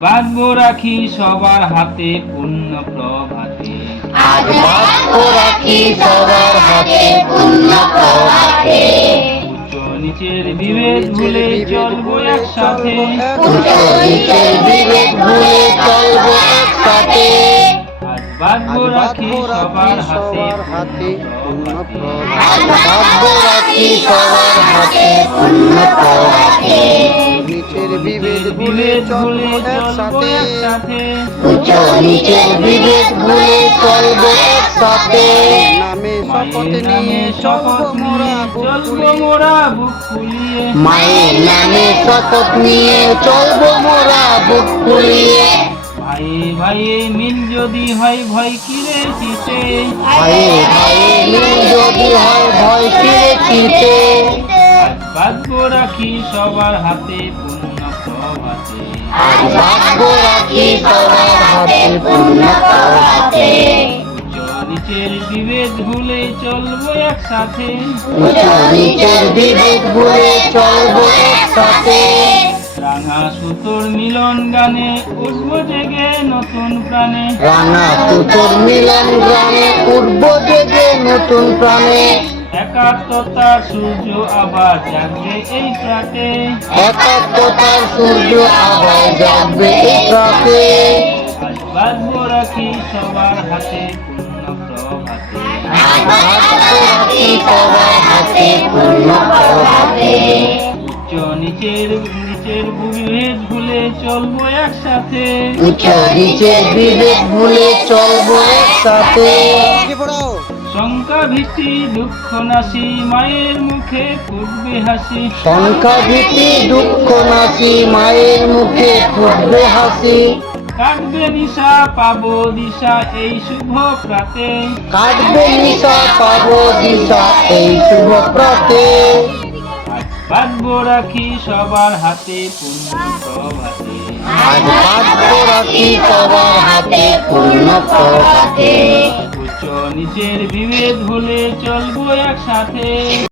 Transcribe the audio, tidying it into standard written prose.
বাঁধবো রাখি সবার হাতে পুণ্য প্রভাতে। আজ বাঁধবো রাখি সবার হাতে পুণ্য প্রভাতে। উচ্চ নিচের বিভেদ ভুলে চলবো একসাথে। উচ্চ নিচের বিভেদ ভুলে চলবো একসাথে। আজ বাঁধবো রাখি সবার হাতে পুণ্য প্রভাতে। আজ বাঁধবো রাখি সবার হাতে পুণ্য প্রভাতে। নিচের বিভেদ ভুলে ভুলে চলবো চলবো একসাথে। উচ্চ নিচের বিভেদ ভুলে চলবো একসাথে। নামে শপথ মায়ের নামে নিয়ে শপথ চলবো মোরা নিয়ে বুক চলবো ফুলিয়ে। মোরা বুক ফুলিয়ে। মায়ের নামে শপথ নিয়ে চলবো মোরা বুক ফুলিয়ে। ভাইয়ে ভাইয়ে মিল যদি হয় ভয় কিরে চিতে। ভাইয়ে ভাইয়ে মিল যদি হয় ভয় ফিরে চিতে। আজ বাঁধবো রাখি সবার হাতে পুণ্য প্রভাতে। আজ বাঁধবো রাখি সবার হাতে পুণ্য প্রভাতে। উচ্চ নিচের বিভেদ ভুলে চলবো একসাথে। উচ্চ নিচের বিভেদ ভুলে চলবো একসাথে। রাঙা সুতোর মিলন গানে উঠবো জেগে নতুন প্রাণে। রাঙা সুতোর মিলন গ্রামে উঠবো জেগে নতুন প্রাণে। একাত্মতার সূর্য আবার জাগবে এই প্রাতে। একাত্মতার সূর্য আবার জাগবে এই রাতে। আজ বাঁধবো রাখি সবার হাতে পুণ্য প্রভাতে। আজ বাঁধবো রাখি সবার হাতে পুণ্য প্রভাতে। উচ্চ নিচের বিভেদ ভুলে চলবো একসাথে। উচ্চ নিচের বিভেদ ভুলে চলবো একসাথে। শঙ্কা ভীতি দুঃখ নাসি মায়ের মুখে ফুটবে হাসি। শঙ্কা ভীতি দুঃখ নাসি মায়ের মুখে ফুটবে হাসি। কাটবে নিশা পাবো দিশা এই শুভ প্রাতে। কাটবে নিশা পাবো দিশা এই শুভ প্রাতে। আজ বাঁধবো রাখি সবার হাতে পুণ্য প্রভাতে। আজ বাঁধবো রাখি সবার হাতে পুণ্য প্রভাতে। উচ্চ নিচের বিভেদ ভুলে চলবো একসাথে।